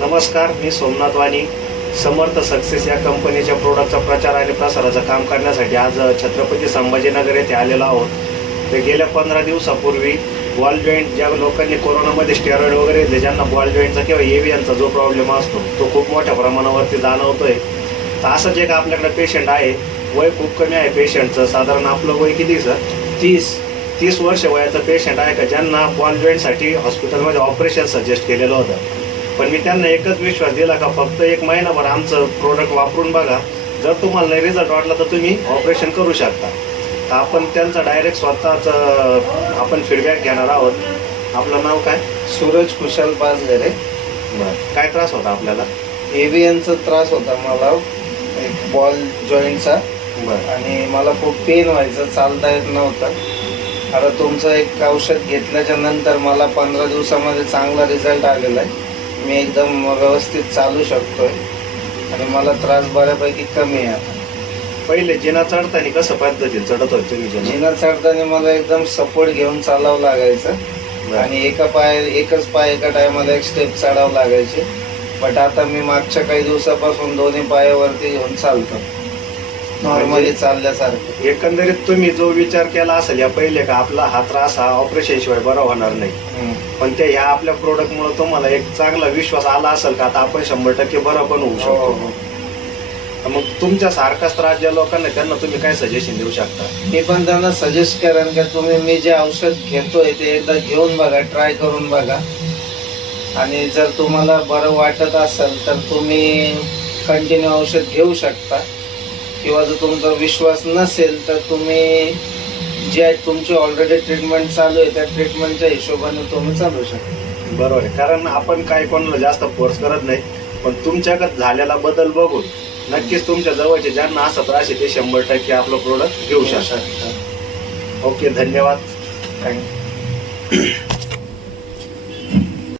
नमस्कार मी सोमनाथ वाणी. समर्थ सक्सेस या कंपनीच्या प्रोडक्टचा प्रचार आणि प्रसाराचं काम करण्यासाठी आज छत्रपती संभाजीनगर येथे आलेलो आहोत. ते गेल्या पंधरा दिवसापूर्वी बॉल जॉईंट ज्या लोकांनी कोरोनामध्ये स्टेरॉइड वगैरे घेतले ज्यांना बॉल जॉईंटचा किंवा एव्हीएनचा जो प्रॉब्लेम असतो तो खूप मोठ्या प्रमाणावरती जाणवतोय. तर असं जे का आपल्याकडे पेशंट आहे वय खूप कमी आहे पेशंटचं साधारण आपलं वय किती सर तीस. तीस वर्ष वयाचं पेशंट आहे का? ज्यांना जॉईंटसाठी हॉस्पिटलमध्ये ऑपरेशन सजेस्ट केलेलं होतं. पण मी त्यांना एकच विश्वास दिला का फक्त एक महिनाभर आमचं प्रोडक्ट वापरून बघा. जर तुम्हाला नाही रिझल्ट वाटला तर तुम्ही ऑपरेशन करू शकता. तर आपण त्यांचा डायरेक्ट स्वतःच आपण फीडबॅक घेणार आहोत. आपलं नाव काय? सूरज कुशल पाचघरे बरं. काय त्रास होता आपल्याला? एव्हियनचा त्रास होता मला. एक बॉल जॉईंटचा बरं. आणि मला खूप पेन व्हायचं चालता येत नव्हतं. आता तुमचं एक औषध घेतल्याच्या नंतर मला पंधरा दिवसामध्ये चांगला रिझल्ट आलेला आहे. मी एकदम व्यवस्थित चालू शकतोय. आणि मला त्रास बऱ्यापैकी कमी आहे पहिले जिना चढताना कसं पद्धतीने चढत होते जिना? चढताना मला एकदम सपोर्ट घेऊन चालावं लागायचं. आणि एका पाय एकच पाय एका टायमाला एक स्टेप चढावं लागायचे. बट आता मी मागच्या काही दिवसापासून दोन्ही पायावरती घेऊन चालतो. नॉर्मली चालल्यासारखं. एकंदरीत तुम्ही जो विचार केला असेल या पहिले का आपला हा त्रास हा ऑपरेशन शिवाय बरा होणार नाही. पण ते ह्या आपल्या प्रोडक्ट मुळे तुम्हाला एक चांगला विश्वास आला असेल का आता आपण शंभर टक्के बरं पण होऊ हो, शकतो हो. तर मग तुमच्या सारखाच त्रास ज्या लोकांना त्यांना तुम्ही काय सजेशन देऊ शकता? मी पण त्यांना सजेस्ट करेन का तुम्ही मी जे औषध घेतोय ते एकदा घेऊन बघा ट्राय करून बघा. आणि जर तुम्हाला बरं वाटत असेल तर तुम्ही कंटिन्यू औषध घेऊ शकता. किंवा जर तुमचा विश्वास नसेल तर तुम्ही जे तुमची ऑलरेडी ट्रीटमेंट चालू आहे त्या ट्रीटमेंटच्या हिशोबाने तुम्ही चालू शकता. बरोबर आहे. कारण आपण काय कोणाला जास्त फोर्स करत नाही पण तुमच्याकडे झालेला बदल बघून नक्कीच तुमच्या जवळचे ज्यांना असा त्रास आहे ते शंभर टक्के आपलं प्रोडक्ट घेऊ शकतात. शकता ओके धन्यवाद. थँक्यू